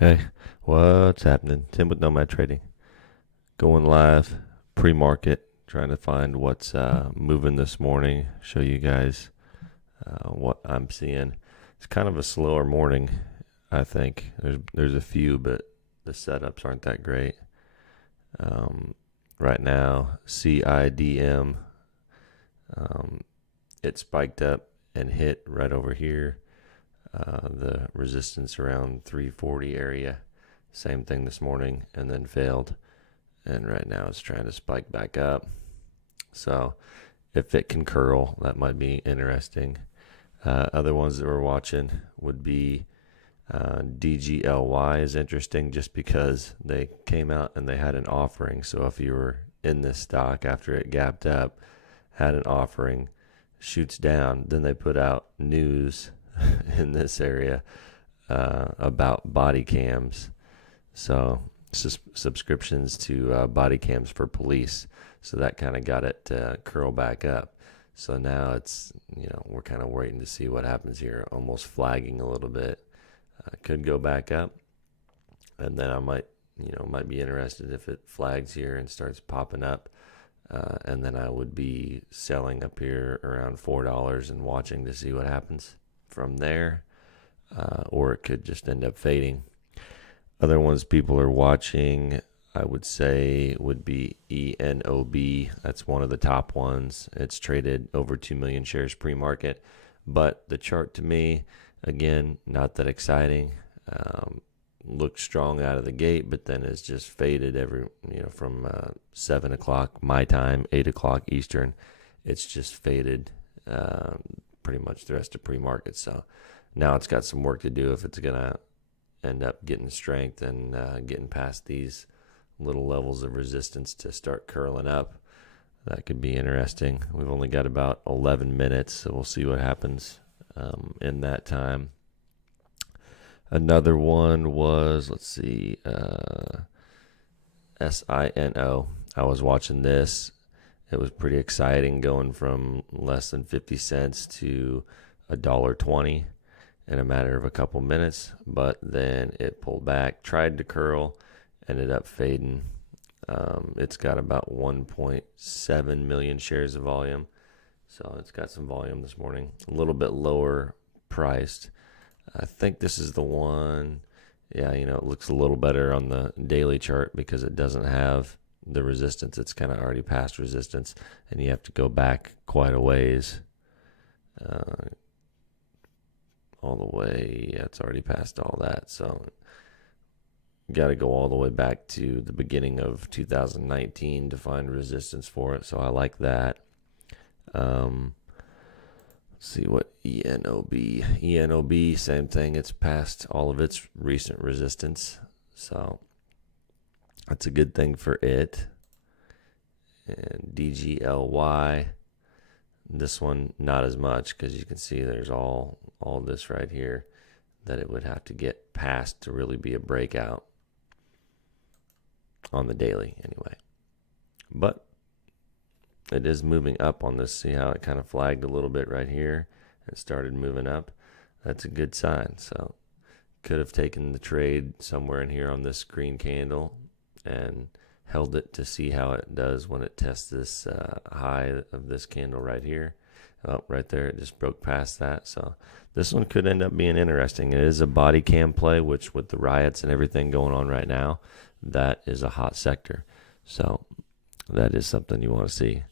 Hey, what's happening? Tim with Nomad Trading. Going live, pre-market, trying to find what's moving this morning. Show you guys what I'm seeing. It's kind of a slower morning, I think. There's a few, but the setups aren't that great. Right now, CIDM, it spiked up and hit right over here. The resistance around 340 area. Same thing this morning and then failed. And right now it's trying to spike back up. So if it can curl, that might be interesting. Other ones that we're watching would be DGLY is interesting just because they came out and they had an offering. So if you were in this stock after it gapped up, had an offering, shoots down, then they put out news in this area about body cams. So subscriptions to body cams for police. So that kind of got it to curl back up. So now it's, we're kind of waiting to see what happens here, almost flagging a little bit. Could go back up. And then I might be interested if it flags here and starts popping up. And then I would be selling up here around $4 and watching to see what happens from there, or it could just end up fading. Other ones people are watching, I would say, would be ENOB. That's one of the top ones. It's traded over 2 million shares pre-market, but the chart to me, again, not that exciting. Looked strong out of the gate, but then it's just faded from 7 o'clock my time, 8 o'clock Eastern. It's just faded pretty much the rest of pre-market. So now it's got some work to do if it's going to end up getting strength and getting past these little levels of resistance to start curling up. That could be interesting. We've only got about 11 minutes, so we'll see what happens in that time. Another one was, SINO. I was watching this. It was pretty exciting, going from less than 50 cents to $1.20 in a matter of a couple minutes. But then it pulled back, tried to curl, ended up fading. It's got about 1.7 million shares of volume. So it's got some volume this morning. A little bit lower priced. I think this is the one. Yeah, it looks a little better on the daily chart because it doesn't have the resistance. It's kind of already past resistance, and you have to go back quite a ways. All the way, yeah, it's already past all that. So got to go all the way back to the beginning of 2019 to find resistance for it. So I like that. Let's see what ENOB, same thing. It's past all of its recent resistance. So that's a good thing for it. And DGLY, this one not as much because you can see there's all this right here that it would have to get past to really be a breakout on the daily anyway. But it is moving up on this. See how it kind of flagged a little bit right here and started moving up? That's a good sign. So could have taken the trade somewhere in here on this green candle and held it to see how it does when it tests this high of this candle right here. Oh, right there, it just broke past that. So this one could end up being interesting. It is a body cam play, which with the riots and everything going on right now, that is a hot sector. So that is something you want to see.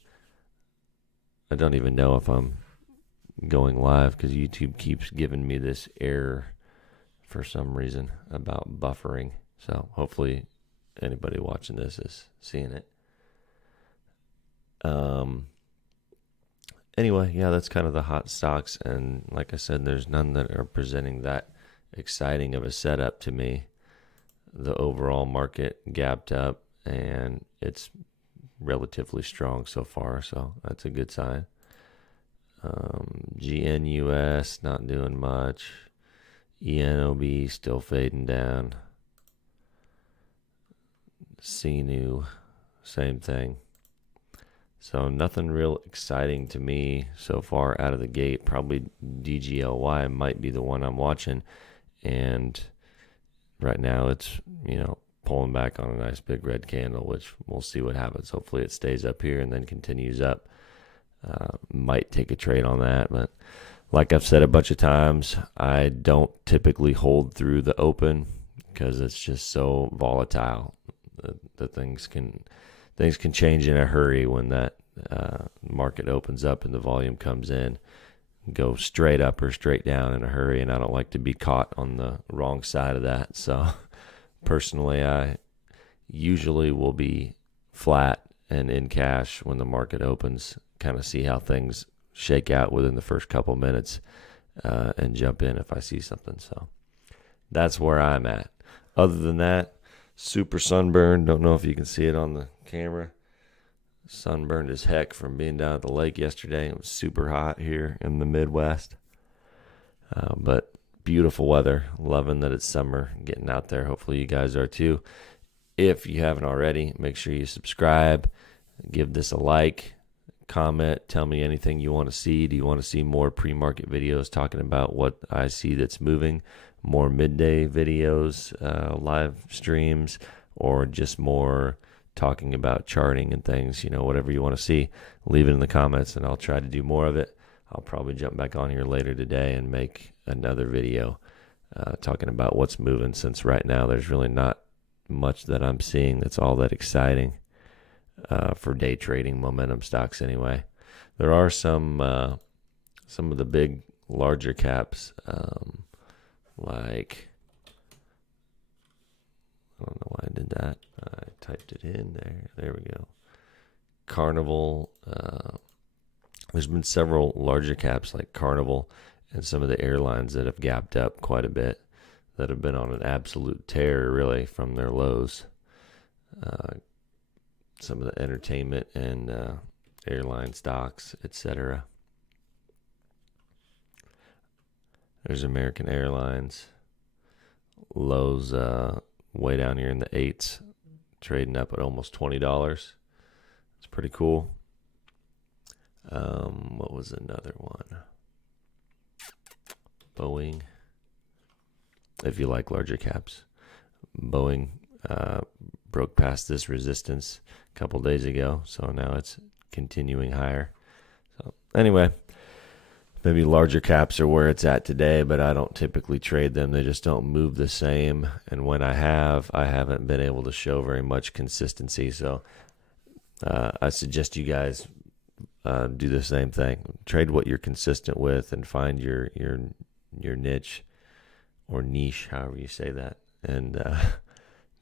I don't even know if I'm going live because YouTube keeps giving me this error for some reason about buffering. So hopefully anybody watching this is seeing it. Anyway, yeah, that's kind of the hot stocks. And like I said, there's none that are presenting that exciting of a setup to me. The overall market gapped up and it's relatively strong so far, so that's a good sign. GNUS not doing much. ENOB still fading down. SINO, same thing. So nothing real exciting to me so far out of the gate. Probably DGLY might be the one I'm watching, and right now it's, pulling back on a nice big red candle, which we'll see what happens. Hopefully it stays up here and then continues up. Might take a trade on that, but like I've said a bunch of times, I don't typically hold through the open because it's just so volatile. The things can change in a hurry when that market opens up and the volume comes in. Go straight up or straight down in a hurry, and I don't like to be caught on the wrong side of that. So personally, I usually will be flat and in cash when the market opens, kind of see how things shake out within the first couple minutes, and jump in if I see something. So that's where I'm at. Other than that, super sunburned. Don't know if you can see it on the camera. Sunburned as heck from being down at the lake yesterday. It was super hot here in the Midwest. But beautiful weather. Loving that it's summer. Getting out there. Hopefully you guys are too. If you haven't already, make sure you subscribe. Give this a like. Comment. Tell me anything you want to see. Do you want to see more pre-market videos talking about what I see that's moving? More midday videos, live streams, or just more talking about charting and things, whatever you want to see, leave it in the comments and I'll try to do more of it. I'll probably jump back on here later today and make another video talking about what's moving, since right now there's really not much that I'm seeing that's all that exciting for day trading momentum stocks anyway. There are some of the big larger caps, like, I don't know why I did that. I typed it in there. There we go. Carnival. There's been several larger caps like Carnival and some of the airlines that have gapped up quite a bit, that have been on an absolute tear really from their lows. Some of the entertainment and airline stocks, etc. There's American Airlines. Lows way down here in the 8s, trading up at almost $20. It's pretty cool. What was another one? Boeing. If you like larger caps, Boeing broke past this resistance a couple days ago, so now it's continuing higher. So anyway, maybe larger caps are where it's at today, but I don't typically trade them. They just don't move the same. And when I haven't been able to show very much consistency. So I suggest you guys do the same thing. Trade what you're consistent with and find your niche or niche, however you say that, and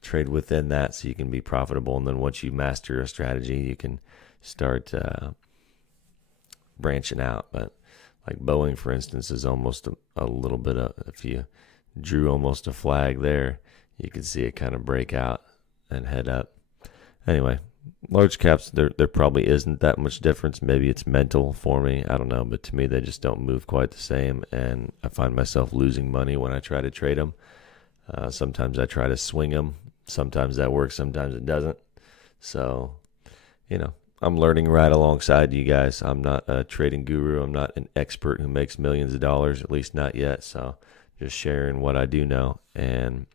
trade within that so you can be profitable. And then once you master a strategy, you can start branching out. But like Boeing, for instance, is almost a little bit of, if you drew almost a flag there, you can see it kind of break out and head up. Anyway, large caps, there probably isn't that much difference. Maybe it's mental for me. I don't know. But to me, they just don't move quite the same. And I find myself losing money when I try to trade them. Sometimes I try to swing them. Sometimes that works. Sometimes it doesn't. So, I'm learning right alongside you guys. I'm not a trading guru. I'm not an expert who makes millions of dollars, at least not yet. So just sharing what I do know, and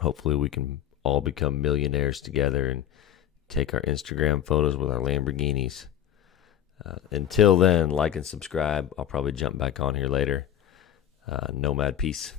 hopefully we can all become millionaires together and take our Instagram photos with our Lamborghinis. Until then, like and subscribe. I'll probably jump back on here later. Nomad, peace.